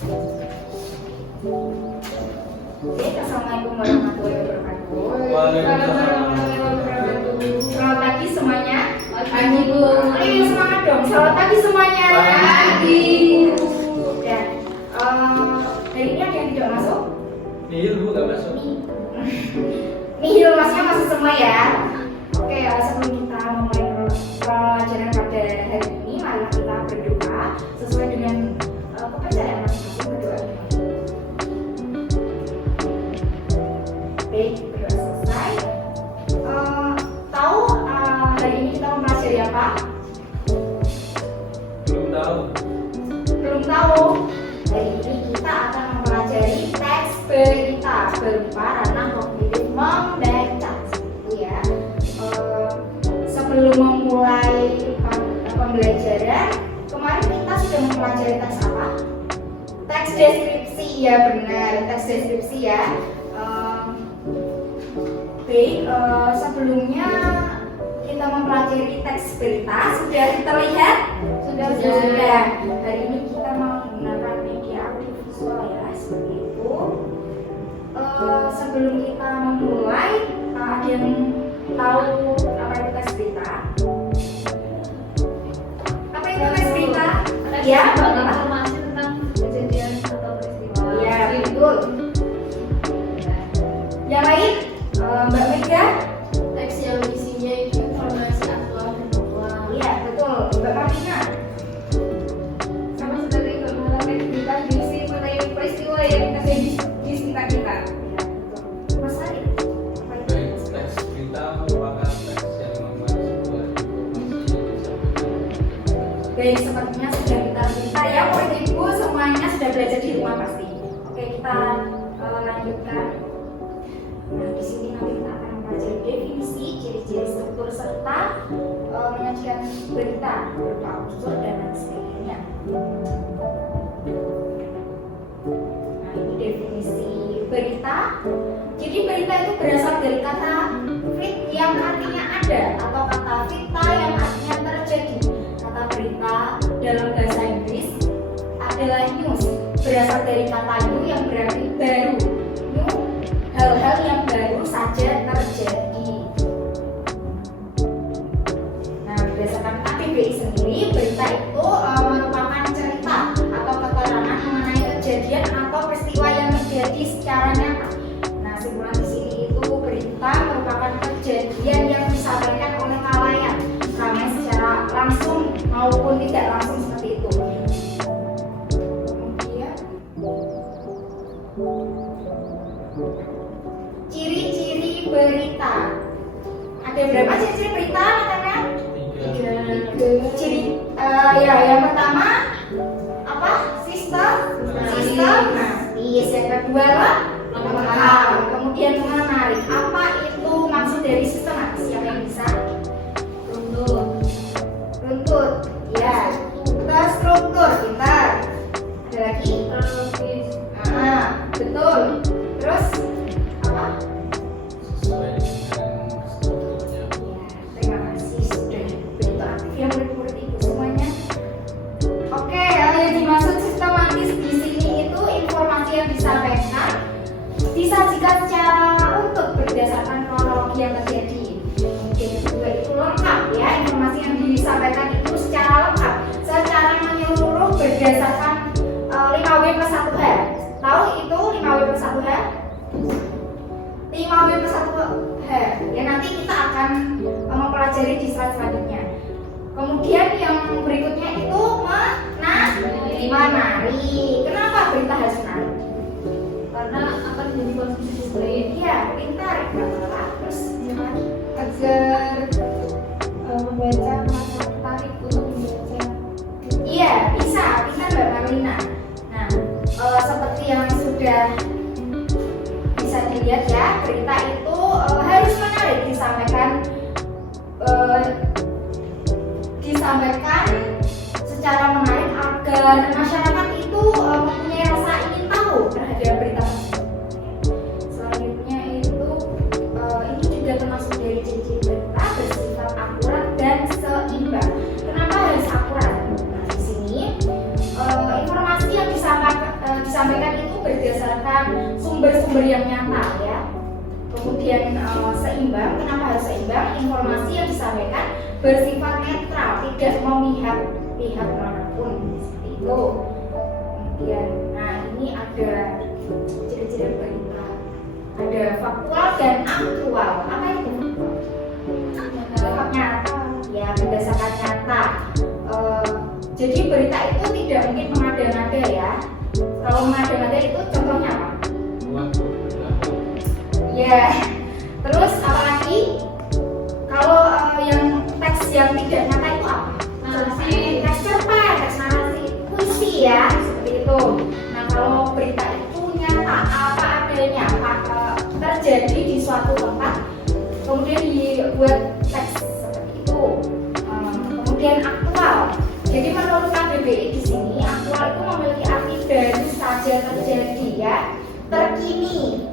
Oke, assalamualaikum warahmatullahi wabarakatuh. Waalaikumsalam. Selamat pagi semuanya. Pagi Bu. Ayo semangat dong. Selamat pagi semuanya. Pagi. Ya. Hari ini ada yang tidak masuk? Nihil Bu, gak masuk. Nihil masnya masuk semua ya. Oke, sebelum kita memulai pelajaran pada hari ini, mari kita berdoa sesuai dengan kepercayaan masing-masing. Berdoa. Baik, berdoa selesai. Tahu hari ini kita mempelajari apa? Belum tahu. Belum tahu. Hari ini kita akan mempelajari teks berita berupa ranah kognitif membaca. Itu ya. Sebelum memulai pembelajaran, kemarin kita sudah mempelajari teks apa? Teks deskripsi, ya benar, teks deskripsi ya. Baik, sebelumnya kita mempelajari teks berita sudah terlihat? Sudah. Hari ini kita mau menggunakan media audiovisual ya, seperti itu. Sebelum kita memulai, ada yang tahu apa itu teks berita? Apa itu teks berita? Ya, informasi tentang kejadian atau peristiwa. ya betul. Yang lain, Mbak Mega? Teks yang isinya itu informasi aktual dan lokal. Iya betul. Mbak Martina? Sama seperti informasi berita berisi mengenai peristiwa yang terjadi di sekitar kita. Ya betul. Mas Ari? Apa itu? Baik, teks berita merupakan teks yang memuat sebuah informasi yang disampaikan. Baik, sepertinya sudah kita cerita ya, murid ibu semuanya sudah belajar di rumah pasti. Oke, kita lanjutkan. Nah, di sini nanti kita akan mempelajari definisi, ciri-ciri struktur serta menyajikan berita berupa unsur dan lain sebagainya. Nah, ini definisi berita. Jadi berita itu berasal dari kata frit yang artinya ada atau kata vita yang artinya terjadi. Kata berita dalam bahasa Inggris adalah news, berasal dari kata new yang berarti baru. New, hal-hal yang baru saja terjadi. Nah, berdasarkan KBBI sendiri, berita itu merupakan cerita atau keterangan mengenai kejadian atau peristiwa yang terjadi secara nyata. Nah, simpulan di sini itu berita merupakan kejadian yang disampaikan oleh khalayak, ramai secara langsung maupun tidak langsung seperti itu. Kemudian ciri-ciri berita. Ada berapa ciri-ciri berita anak-anak? Tiga. Ciri ya yang pertama apa? Sistem. Sistematis. Yang kedua lengkap. Kemudian menarik. Apa itu maksud dari sistematis? Siapa yang bisa? Runtut. Ya. Terstruktur. Pintar. Ada lagi? Betul. Terus apa? Sesuai dengan strukturnya. Ya, terima kasih sudah begitu aktif ya murid-murid ibu semuanya. Oke, yang dimaksud sistematis di sini itu informasi yang disampaikan disajikan secara utuh berdasarkan kronologi yang terjadi. Kemudian kedua itu lengkap ya, informasi yang disampaikan itu secara lengkap, secara menyeluruh berdasarkan 5W+1H. Tahu itu 5W+1H? 5W+1H. Ya nanti kita akan mempelajari di slide selanjutnya. Kemudian yang berikutnya itu menarik. Kenapa berita harus menarik? Karena akan menjadi konsumsi publik. Iya, pintar. Terus yang lagi? Agar membaca merasa tertarik untuk membaca. Iya, bisa Mbak Marlina. Nah, seperti yang sudah bisa dilihat ya, berita itu harus menarik disampaikan secara menarik agar masyarakat itu mempunyai rasa ingin tahu terhadap berita tersebut. Selanjutnya itu ini juga termasuk dari ciri-ciri berita bersifat akurat dan seimbang. Kenapa harus akurat? Nah, di sini informasi yang menyediakan sumber-sumber yang nyata ya. Kemudian seimbang. Kenapa harus seimbang? Informasi yang disampaikan bersifat netral, tidak memihak pihak manapun seperti itu. Kemudian, nah ini ada ciri-ciri berita. Ada faktual dan aktual. Apa itu? Nyata, ya berdasarkan nyata. Jadi berita itu tidak mungkin mengada-ngada ya. Kalau mengada-ngada itu contohnya apa? Ya. Terus apalagi? Kalau yang teks yang tidak nyata itu apa? Narasi. Teks cerpen, teks narasi, puisi ya, seperti itu. Nah kalau berita itu nyata, apa adanya, apa terjadi di suatu tempat, kemudian dibuat teks seperti itu. Kemudian aktual. Jadi menurut KBBI di sini aktual itu memiliki arti baru saja terjadi ya, terkini.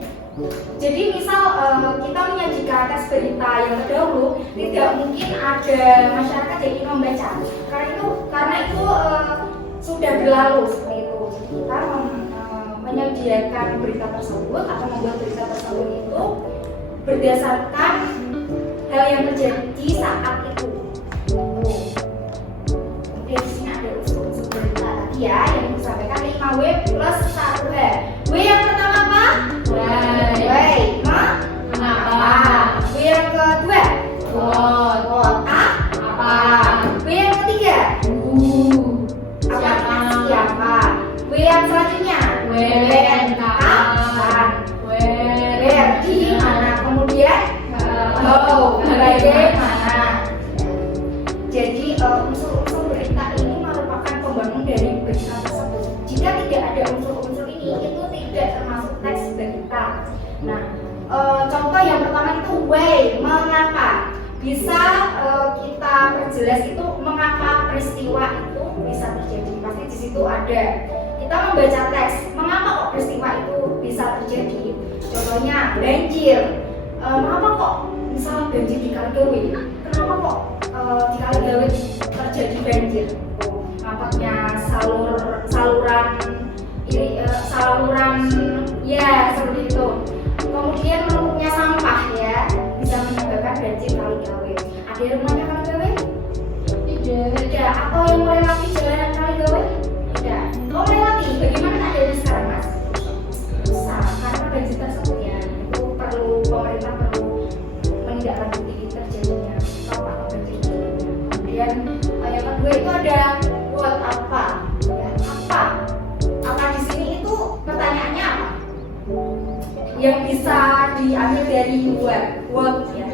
Jadi misal kita menyajikan teks berita yang terdahulu, tidak mungkin ada masyarakat yang ingin membaca karena itu sudah berlalu seperti itu. Jadi kita menyediakan berita tersebut atau membuat berita tersebut itu berdasarkan hal yang terjadi saat itu. Kemudian di sini ada unsur-unsur berita tadi ya yang disampaikan 5W plus 1H. W yang pertama apa? Kenapa? W yang kedua? What? Apa? W yang ketiga? Siapa? W yang selanjutnya? Kapan? Where? Di mana? Kemudian? Bagaimana? Jadi unsur-unsur berita ini merupakan pembangun dari berita tersebut. Jika tidak ada unsur-unsur ini, itu tidak termasuk teks berita. Nah, contoh yang pertama itu why, mengapa. Bisa kita perjelas itu mengapa peristiwa itu bisa terjadi. Pasti di situ ada. Kita membaca teks, mengapa kok peristiwa itu bisa terjadi. Contohnya banjir. Mengapa kok misalnya banjir di Kaligawe? Kenapa kok di Kaligawe terjadi banjir? Nampaknya saluran ya seperti itu. Kemudian menumpuknya sampah ya bisa menyebabkan banjir Kaligawe. Ada yang rumahnya Kaligawe? Tidak. Atau yang melewati jalanan Kaligawe? Tidak. Oh melewati. Bagaimana keadaannya sekarang mas? Susah karena banjir tersebut ya itu pemerintah perlu menindaklanjuti terjadinya sampah banjir. Kemudian yang kedua itu ada buat apa? Ya, apa di sini itu pertanyaannya apa? Yang bisa diambil dari what ya.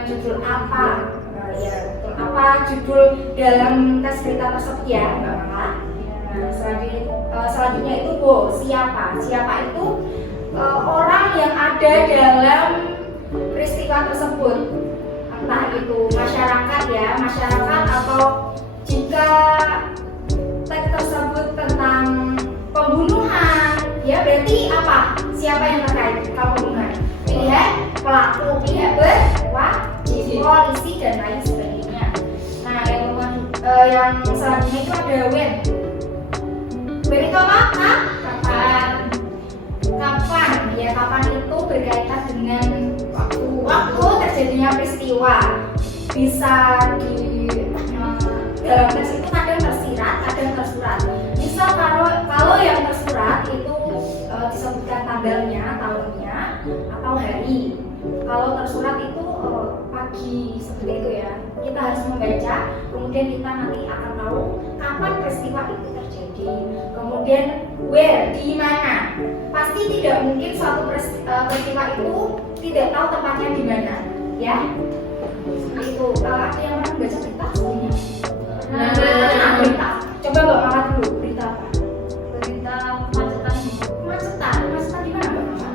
Judul apa? Ya, betul. Apa judul dalam tes berita tersebut ya? Nah, selanjutnya itu siapa itu orang yang ada dalam peristiwa tersebut, entah itu masyarakat atau jika teks tersebut tentang pembunuhan ya berarti apa, siapa yang terkait kalau pembunuhan, pihak pelaku, pihak berwajib, polisi dan lain sebagainya. Nah yang selanjutnya itu ada when itu apa? Kapan ya, kapan itu berkaitan dengan waktu terjadinya peristiwa. Bisa di dalam teks itu kadang tersirat, kadang tersurat. Misal kalau yang tersurat itu disebutkan tanggalnya, tahunnya atau hari. Kalau tersurat itu pagi seperti itu ya. Kita harus membaca, kemudian kita nanti akan tahu kapan peristiwa itu terjadi. Kemudian where, di mana. Pasti tidak mungkin suatu peristiwa itu tidak tahu tempatnya di mana, ya. Itu ada yang pernah baca berita sebelumnya? Berita. Coba Mbak Mama dulu, berita apa? Berita kemacetan. Kemacetan di mana Mbak Mama?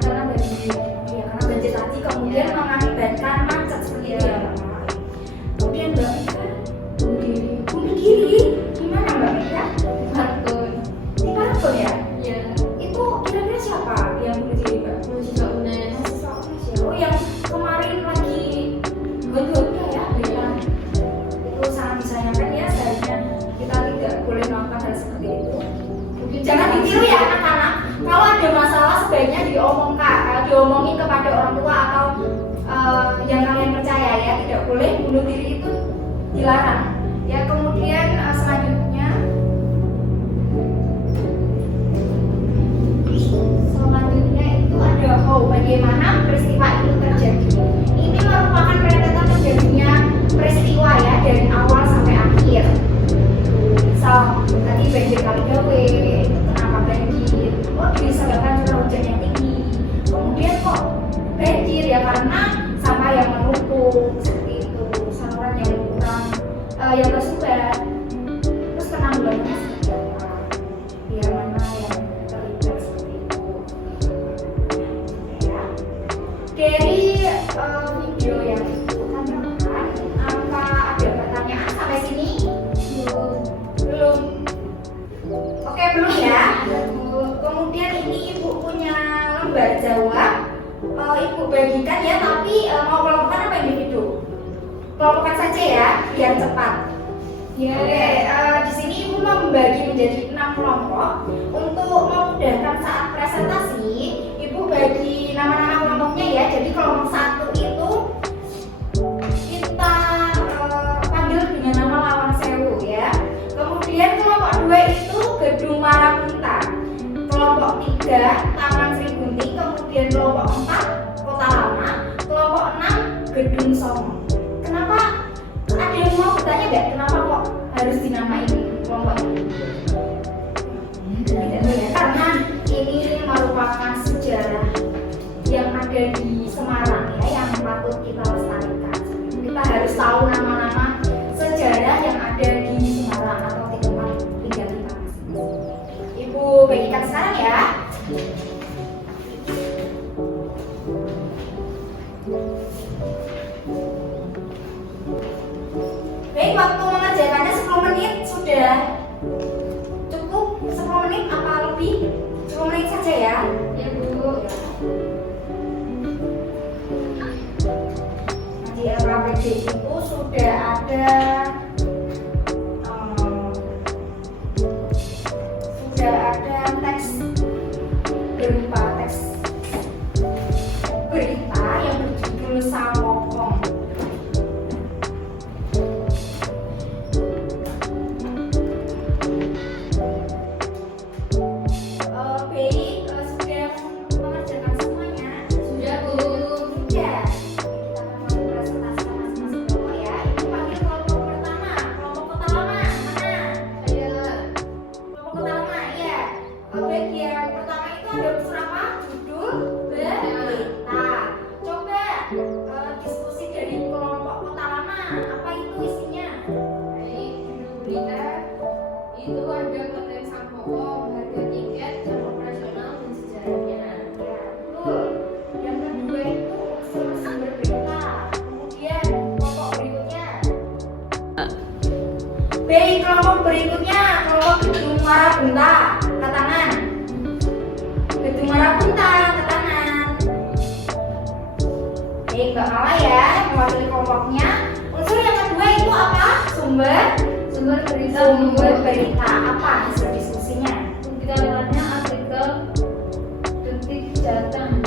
Karena banjir. Iya, karena banjir tadi kemudian mengakibatkan macet seperti itu ya Mbak Mama. Kemudian Mbak Mika, bunuh diri. Gimana Mbak Mika? Di Kartun ya? Iya. Itu kira-kira siapa yang bunuh diri Mbak? Mahasiswa UNES. Mahasiswa UNES ya? Oh yang kemarin lagi gonjolnya ya? Itu sangat disayangkan kecil ya anak-anak, kalau ada masalah sebaiknya diomongin kepada orang tua atau yang kalian percaya ya. Tidak boleh bunuh diri, itu dilarang ya. Kemudian selanjutnya itu ada how, bagaimana peristiwa itu terjadi. Ini merupakan rentetan terjadinya peristiwa ya, dari awal sampai akhir. Misal tadi banjir kali gawe, kenapa banjir? Oh, disebabkan curah hujan yang tinggi. Kemudian kok banjir ya, karena sampah yang menumpuk seperti itu, saluran yang kurang yang tersumbat. Terus penanggulangannya seperti apa? Biar mana yang terlibat seperti itu. Ya. Dari video yang ditanyakan, apa ada pertanyaan sampai sini? Belum. Oke, belum ya. Kemudian ini ibu punya lembar jawab. Ibu bagikan ya, tapi mau kelompokan apa individu? Kelompokkan saja ya, biar cepat. Ya. Oke, di sini ibu membagi menjadi 6 kelompok. Untuk memudahkan saat presentasi, ibu bagi nama-nama kelompoknya ya. Jadi kelompok 1 itu kita panggil dengan nama Lawang Sewu ya. Kemudian kelompok 2 itu Gedung Marabunta. Kelompok 3 Taman Sri Gunting. Kemudian kelompok 4 Kota Lama. Kelompok 6 Gedung Songo. Kenapa? Ada yang mau bertanya nggak? Kenapa kok harus dinamain kelompok ini? Karena ini merupakan sejarah yang ada di Semarang ya, yang patut kita lestarikan. Kita harus tahu nama-nama sejarah yang ada di Semarang atau di tempat tinggal kita. Ibu bagikan sekarang ya. Baik, waktu mengerjakannya 10 menit sudah cukup. 10 menit apa lebih? 10 menit saja ya. Ya Bu. Di LKPD itu sudah ada teks berupa teks berita yang berjudul Sawokong. Baik, sudah mengerjakan semuanya. Sudah Bu. Sudah. Kita akan presentasikan masing-masing kelompok ya. Ibu panggil kelompok pertama, kelompok Kota Lama. Mana? Saya Kelompok Kota Lama, iya. Bagian pertama itu ada unsur apa? Judul berita. Coba diskusi dari kelompok Kota Lama. Apa itu isinya? baik judul berita itu ada konten Sampokong, harga tiket, jam operasional dan sejarahnya. Ya, betul. Yang kedua itu unsur berita. Kemudian kelompok berikutnya. Baik, kelompok berikutnya kelompok Gedung Marabunta. Angkat tangan. Gedung Marabunta, angkat tangan. Baik, nggak kalah ya mewakili kelompoknya. Unsur yang kedua itu apa? Sumber Berita berita. Apa hasil diskusinya? kita lihatnya artikel Detik Jateng.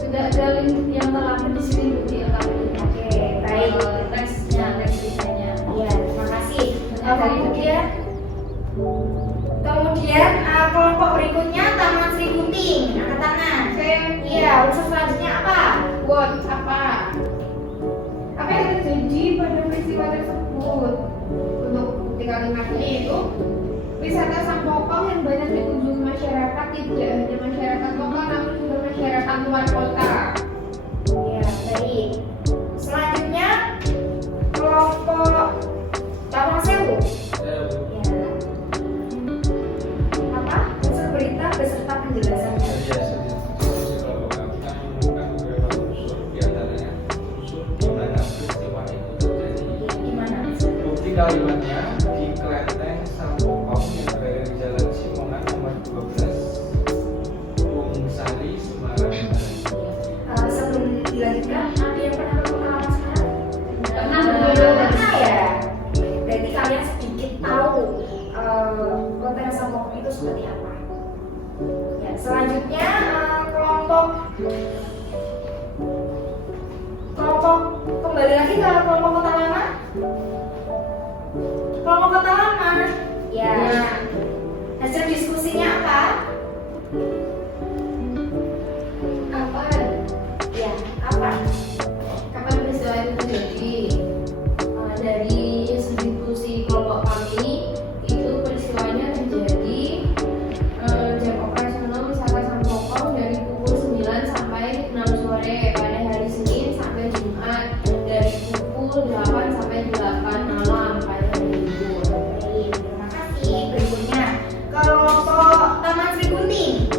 Sudah ada link yang terlampir di sini Bu, di LKPD. Oke, baik. Teksnya, teks beritanya. Iya, terima kasih. Kemudian Kemudian kelompok berikutnya Taman Sri Gunting. Angkat tangan. Iya, unsur selanjutnya apa? What apa? Apa yang terjadi pada peristiwa tersebut? Untuk bukti kalimatnya itu wisata Sampokong yang banyak dikunjungi masyarakat, tidak hanya masyarakat lokal namun juga masyarakat luar kota. Iya, baik. Selanjutnya kelompok Taman Sewu. Saya Ya. Apa? Unsur berita beserta penjelasannya. dari hasil diskusi kelompok kami menemukan beberapa unsur, di antaranya unsur di mana peristiwa itu terjadi. Gimana? Bukti kalimatnya di Klenteng Sampokong yang berada di Jalan Simongan nomor 12, Bung Sari, Semarang. Sebelum dilanjutkan, ada yang pernah berpengalaman sekarang? Pernah, Pernah ya. Berarti kalian sedikit tahu konten sampokong itu seperti apa. Ya, selanjutnya kelompok kembali lagi ke kelompok kota lama. Kelompok kota lama, ya. Hasil diskusinya apa? Apa? Ya, apa? Kapan peristiwa itu terjadi? Dari diskusi kelompok kami, itu peristiwanya terjadi jam operasional wisata Sampokong dari pukul 9 sampai 6 sore pada hari Senin sampai Jumat, dari pukul 8 sampai 8 malam pada hari libur. Baik, terima kasih. Berikutnya kelompok Taman Sri Gunting.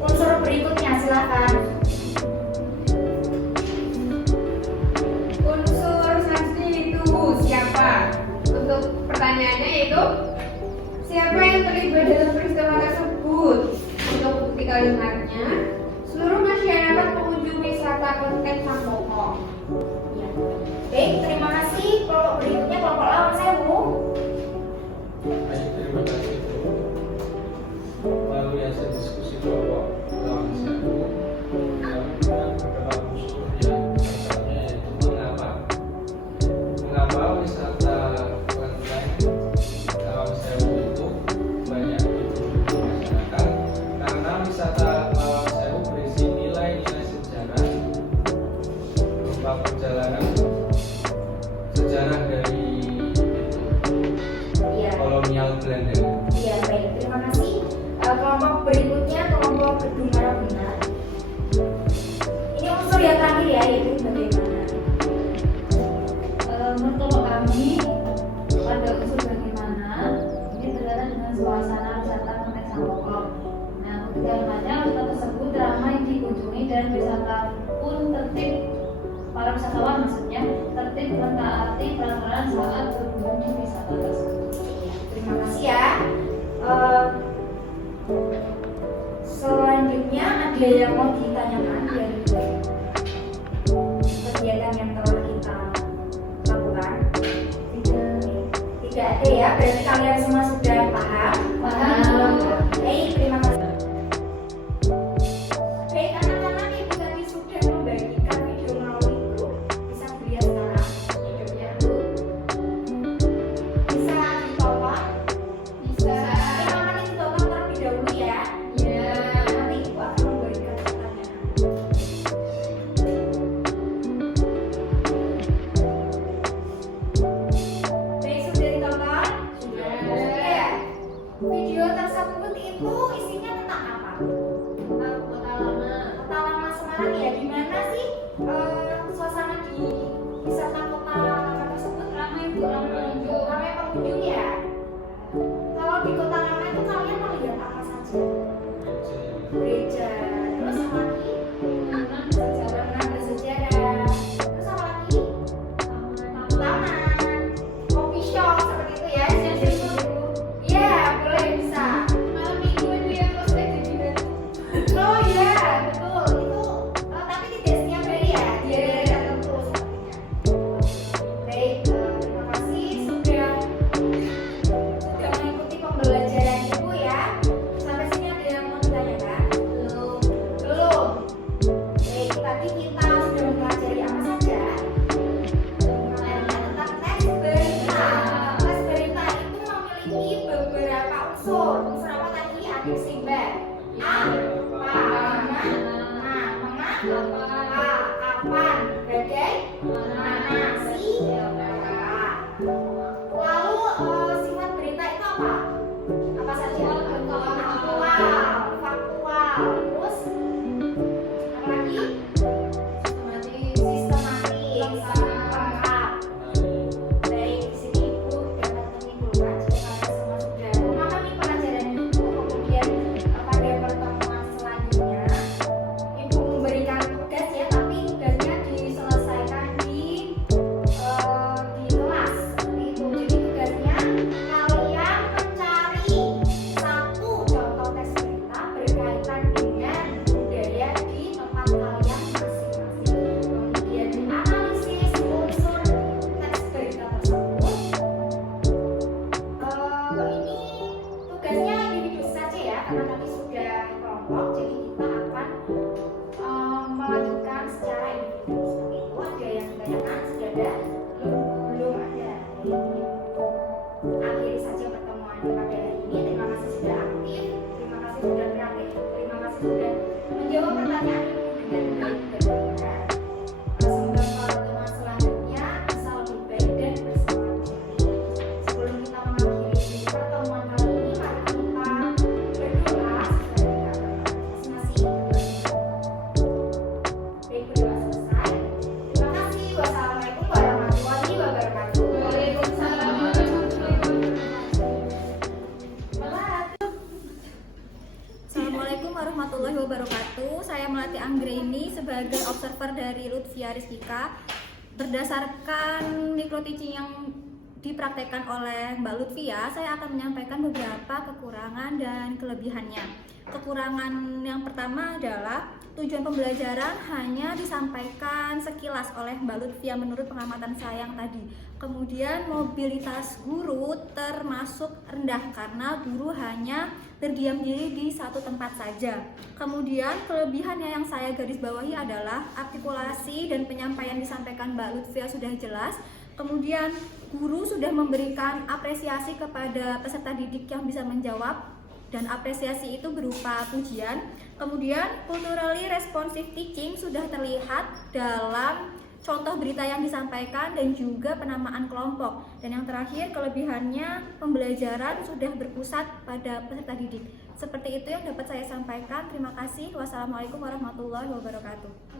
Unsur berikutnya silakan. Unsur selanjutnya itu siapa? Untuk pertanyaannya yaitu siapa yang terlibat dalam peristiwa tersebut? Untuk bukti kalimatnya, seluruh masyarakat pengunjung wisata Kelenteng Sampokong. Ya. Baik, terima kasih. Kelompok berikutnya kelompok Lawang Sewu. Baik, terima kasih Bu. Melalui hasil diskusi kelompok Lawang Sewu, kami punya beberapa unsur yang misalnya yaitu mengapa wisata kelenteng Lawang Sewu itu banyak dikunjungi masyarakat, karena wisata Lawang Sewu berisi nilai-nilai sejarah berupa perjalanan sejarah dari Iya. kolonial Belanda. Iya, baik. Terima kasih. Kelompok berikutnya kelompok Gedung Marabunga. Ini unsur yang terakhir ya, yaitu bagaimana? Menurut kami pada unsur bagaimana ini berkaitan dengan suasana wisata Kelenteng Sampokong. Nah, ketiga wisata tersebut ramai dikunjungi dan wisata pun tertib, para wisatawan maksudnya tertib mentaati peraturan saat berkunjung di wisata tersebut. Terima kasih ya. Selanjutnya ada yang mau ditanyakan dari kegiatan yang telah kita lakukan? Tidak ada ya. Berarti kalian semua sudah paham? Paham. Baik, terima kasih. Baik, anak-anak, ibu tadi sudah membagikan video melalui grup. Bisa dilihat sekarang videonya. Bisa ditonton. Bisa. 5 menit ditonton terlebih dahulu ya. Ya. Nanti ibu akan memberikan pertanyaan. Baik, sudah ditonton? Ya. Video tersebut itu isinya tentang apa? Kota lama. Kota Lama Semarang ya. Gimana sih suasana di wisata Kota Lama tersebut? Ramai bu, ramai pengunjung. Ramai pengunjung ya. Kalau di Kota Lama itu kalian melihat apa saja? Gereja, terus apa lagi? Bangunan bersejarah. Terus apa lagi? Taman, coffee shop seperti itu ya. Iya, boleh bisa. Malam minggu itu yang pas lagi di Batu. Oh iya, betul. Itu tapi tidak setiap hari ya. Dia tertentu sepertinya. Baik, terima kasih sudah mengikuti pembelajaran ibu ya. Sampai sini ada yang mau ditanyakan? Belum. Belum. Baik, tadi kita sudah mempelajari apa saja? Tentang tes berita. Tes berita itu memiliki beberapa unsur. Unsur apa tadi? Adik Simba. Kapan, badai, mana, siapa. Lalu sifat berita itu apa? Apa saja? Faktual. Terus apa lagi? Sistematis, lengkap. Baik, di sini ibu dapat menyimpulkan jika kalian semua sudah memahami pelajaran ibu, kemudian pada pertemuan selanjutnya ibu memberikan tugas ya, tapi tugasnya di akhiri saja pertemuan pada hari ini. Terima kasih sudah aktif, terima kasih sudah kreatif, terima kasih sudah menjawab pertanyaanku dengan baik dan benar. Semoga pertemuan selanjutnya bisa lebih baik dan bersemangat tinggi. Sebelum kita mengakhiri pertemuan kali ini, mari kita berdoa supaya kita masing-masing. Baik, berdoa selesai. Terima kasih. Wassalamualaikum warahmatullahi wabarakatuh. Waalaikumsalam warahmatullahi wabarakatuh. Assalamualaikum warahmatullahi wabarakatuh. Saya Melati Anggraini sebagai observer dari Lutfia Rizkika. Berdasarkan micro teaching yang dipraktekkan oleh Mbak Lutfia, saya akan menyampaikan beberapa kekurangan dan kelebihannya. Kekurangan yang pertama adalah tujuan pembelajaran hanya disampaikan sekilas oleh Mbak Lutfia menurut pengamatan saya yang tadi. Kemudian mobilitas guru termasuk rendah karena guru hanya terdiam diri di satu tempat saja. Kemudian kelebihannya yang saya garis bawahi adalah artikulasi dan penyampaian disampaikan Mbak Lutfia sudah jelas. Kemudian guru sudah memberikan apresiasi kepada peserta didik yang bisa menjawab, dan apresiasi itu berupa pujian. Kemudian culturally responsive teaching sudah terlihat dalam contoh berita yang disampaikan dan juga penamaan kelompok. Dan yang terakhir, kelebihannya pembelajaran sudah berpusat pada peserta didik. Seperti itu yang dapat saya sampaikan. Terima kasih. Wassalamualaikum warahmatullahi wabarakatuh.